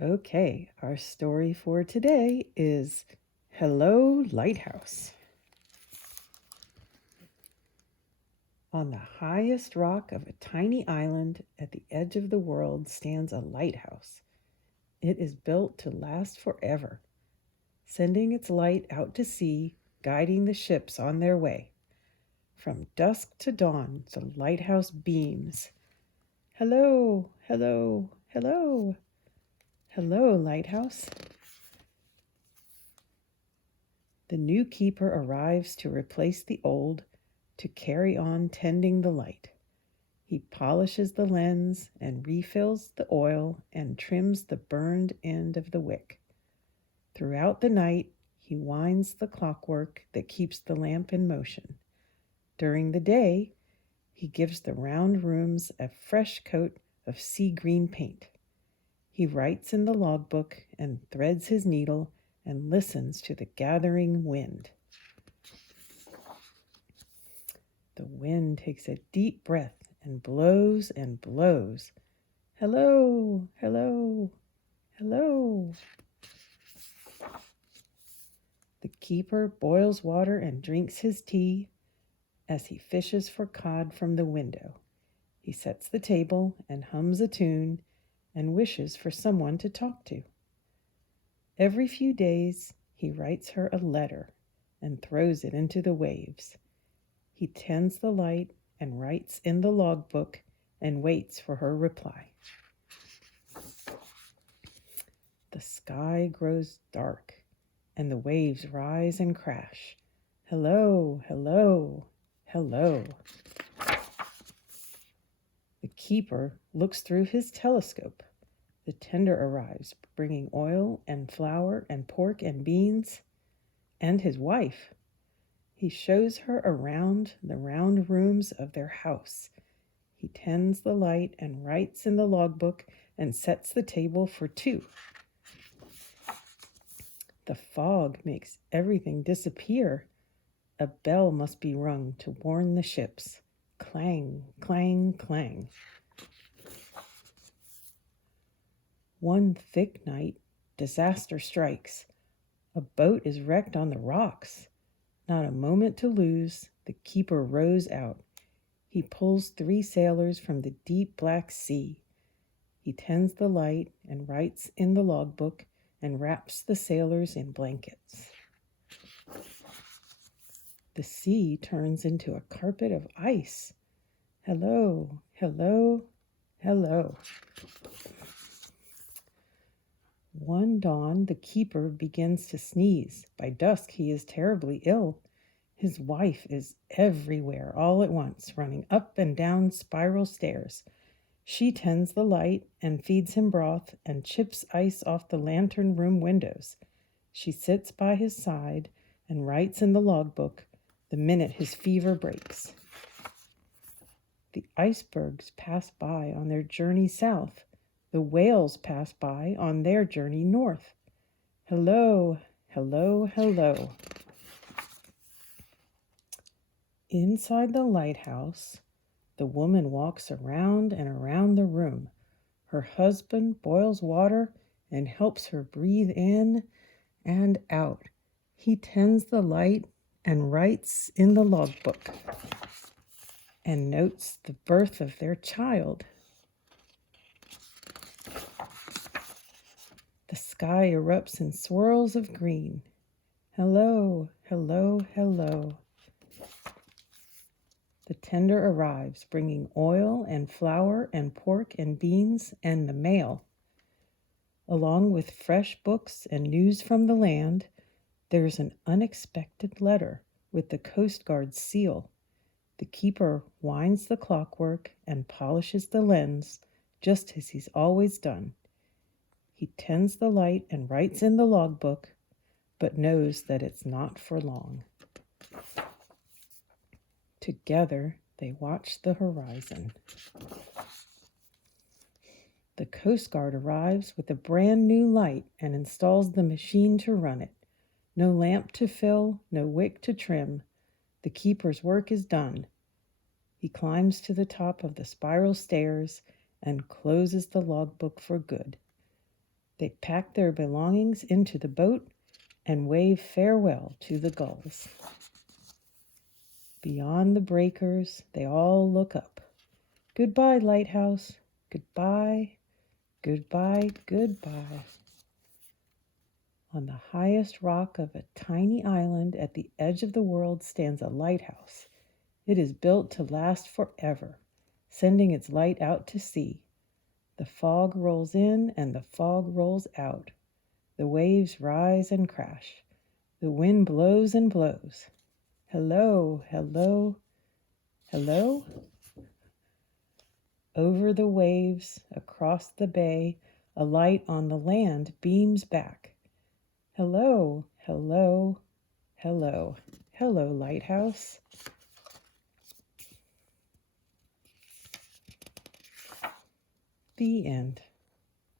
Okay, our story for today is Hello, Lighthouse. On the highest rock of a tiny island at the edge of the world stands a lighthouse. It is built to last forever, sending its light out to sea, guiding the ships on their way. From dusk to dawn, the lighthouse beams. Hello, hello, hello. Hello, Lighthouse. The new keeper arrives to replace the old, to carry on tending the light. He polishes the lens and refills the oil and trims the burned end of the wick. Throughout the night, he winds the clockwork that keeps the lamp in motion. During the day, he gives the round rooms a fresh coat of sea green paint. He writes in the logbook and threads his needle and listens to the gathering wind. The wind takes a deep breath and blows and blows. Hello, hello, hello. The keeper boils water and drinks his tea as he fishes for cod from the window. He sets the table and hums a tune and wishes for someone to talk to. Every few days, he writes her a letter and throws it into the waves. He tends the light and writes in the logbook and waits for her reply. The sky grows dark and the waves rise and crash. Hello, hello, hello. The keeper looks through his telescope. The tender arrives, bringing oil and flour and pork and beans, and his wife. He shows her around the round rooms of their house. He tends the light and writes in the logbook and sets the table for two. The fog makes everything disappear. A bell must be rung to warn the ships. Clang, clang, clang. One thick night, disaster strikes. A boat is wrecked on the rocks. Not a moment to lose, the keeper rows out. He pulls 3 sailors from the deep black sea. He tends the light and writes in the logbook and wraps the sailors in blankets. The sea turns into a carpet of ice. Hello, hello, hello. One dawn, the keeper begins to sneeze. By dusk, he is terribly ill. His wife is everywhere all at once, running up and down spiral stairs. She tends the light and feeds him broth and chips ice off the lantern room windows. She sits by his side and writes in the logbook the minute his fever breaks. The icebergs pass by on their journey south. The whales pass by on their journey north. Hello, hello, hello. Inside the lighthouse, the woman walks around and around the room. Her husband boils water and helps her breathe in and out. He tends the light and writes in the logbook and notes the birth of their child. The sky erupts in swirls of green. Hello, hello, hello. The tender arrives, bringing oil and flour and pork and beans and the mail. Along with fresh books and news from the land, there's an unexpected letter with the Coast Guard's seal. The keeper winds the clockwork and polishes the lens, just as he's always done. He tends the light and writes in the logbook, but knows that it's not for long. Together, they watch the horizon. The Coast Guard arrives with a brand new light and installs the machine to run it. No lamp to fill, no wick to trim. The keeper's work is done. He climbs to the top of the spiral stairs and closes the logbook for good. They pack their belongings into the boat and wave farewell to the gulls. Beyond the breakers, they all look up. Goodbye, Lighthouse. Goodbye, goodbye, goodbye. On the highest rock of a tiny island at the edge of the world stands a lighthouse. It is built to last forever, sending its light out to sea. The fog rolls in and the fog rolls out. The waves rise and crash. The wind blows and blows. Hello, hello, hello. Over the waves, across the bay, a light on the land beams back. Hello, hello, hello. Hello, Lighthouse. The end.